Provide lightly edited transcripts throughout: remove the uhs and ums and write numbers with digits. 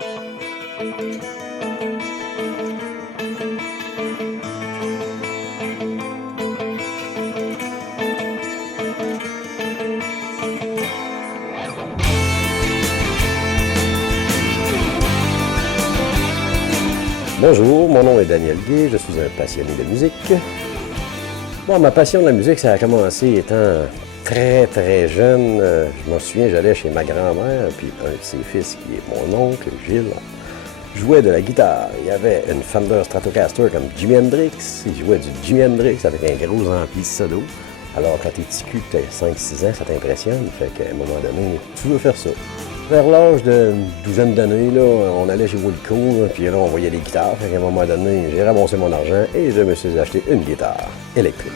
Bonjour, mon nom est Daniel Guay, je suis un passionné de musique. Bon, ma passion de la musique, ça a commencé étant très jeune. Je m'en souviens, j'allais chez ma grand-mère, puis un de ses fils, qui est mon oncle, Gilles, jouait de la guitare. Il y avait une Fender Stratocaster comme Jimi Hendrix. Il jouait du Jimi Hendrix avec un gros ampli solo. Alors, quand t'es petit cul, que t'as 5-6 ans, ça t'impressionne. Fait qu'à un moment donné, tu veux faire ça. Vers l'âge d'une douzaine d'années, là, on allait chez Woolco, puis là, on voyait des guitares. Fait qu'à un moment donné, j'ai ramassé mon argent et je me suis acheté une guitare électrique.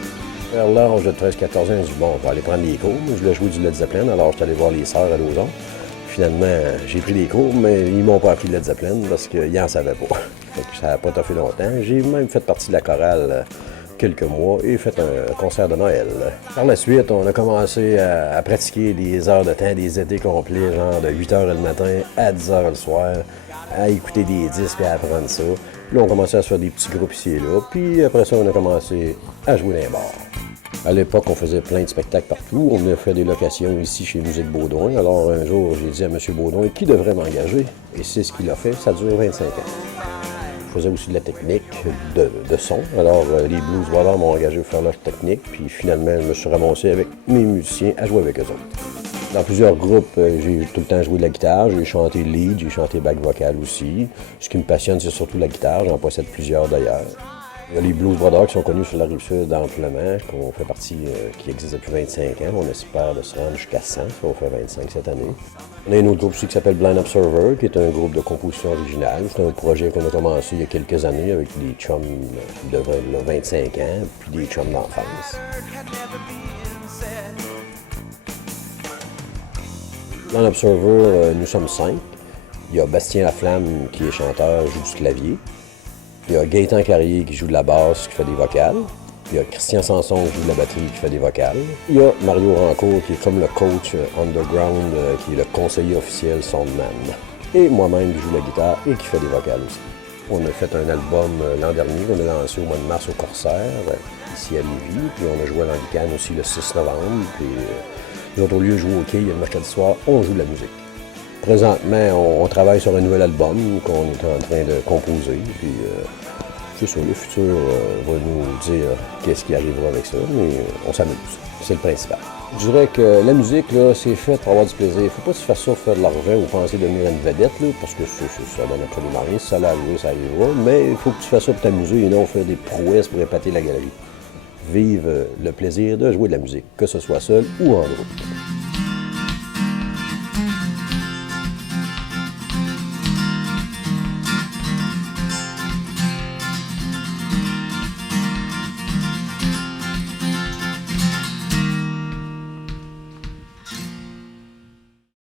Vers l'âge de 13-14 ans, j'ai dit, bon, on va aller prendre des cours. Je voulais jouer du Led Zeppelin, alors je suis allé voir les sœurs à Lauson. Finalement, j'ai pris des cours, mais ils m'ont pas appris Led Zeppelin parce qu'ils n'en savaient pas. Fait que ça n'a pas toffé longtemps. J'ai même fait partie de la chorale quelques mois et fait un concert de Noël. Par la suite, on a commencé à pratiquer des heures de temps, des étés complets, genre de 8 h le matin à 10 h le soir, à écouter des disques et à apprendre ça. Puis là, on commençait à se faire des petits groupes ici et là. Puis après ça, on a commencé à jouer dans les bars. À l'époque, on faisait plein de spectacles partout. On a fait des locations ici chez Musique Baudouin. Alors un jour, j'ai dit à M. Baudouin qui devrait m'engager. Et c'est ce qu'il a fait. Ça dure 25 ans. Je faisais aussi de la technique de son. Alors, les Blues Brothers m'ont engagé pour faire leur technique. Puis finalement, je me suis ramassé avec mes musiciens à jouer avec eux autres. Dans plusieurs groupes, j'ai tout le temps joué de la guitare. J'ai chanté lead, j'ai chanté back vocal aussi. Ce qui me passionne, c'est surtout la guitare. J'en possède plusieurs d'ailleurs. Il y a les Blues Brothers qui sont connus sur la Rive-Sud amplement, qu'on fait partie, qui existe depuis 25 ans. On espère de se rendre jusqu'à 100, on fait 25 cette année. On a un autre groupe aussi qui s'appelle Blind Observer, qui est un groupe de composition originale. C'est un projet qu'on a commencé il y a quelques années avec des chums de 25 ans, puis des chums d'enfance. Blind Observer, nous sommes 5. Il y a Bastien Laflamme qui est chanteur, joue du clavier. Il y a Gaëtan Carrier qui joue de la basse, qui fait des vocales. Il y a Christian Sanson qui joue de la batterie, qui fait des vocales. Il y a Mario Rancourt qui est comme le coach underground, qui est le conseiller officiel soundman. Et moi-même qui joue la guitare et qui fait des vocales aussi. On a fait un album l'an dernier qu'on a lancé au mois de mars au Corsaire, ici à Lévis. Puis on a joué à l'Anglicane aussi le 6 novembre. Puis nous autres, au lieu de jouer au quai le mercredi soir, on joue de la musique. Présentement, on travaille sur un nouvel album qu'on est en train de composer. Puis, c'est ça, le futur va nous dire qu'est-ce qui arrivera avec ça, mais on s'amuse. C'est le principal. Je dirais que la musique, là, c'est fait pour avoir du plaisir. Il ne faut pas que tu fasses ça pour faire de l'argent ou penser devenir une vedette, là, parce que ça donne absolument rien. Si ça allait arriver, ça arrivera. Mais il faut que tu fasses ça pour t'amuser et non faire des prouesses pour épater la galerie. Vive le plaisir de jouer de la musique, que ce soit seul ou en groupe.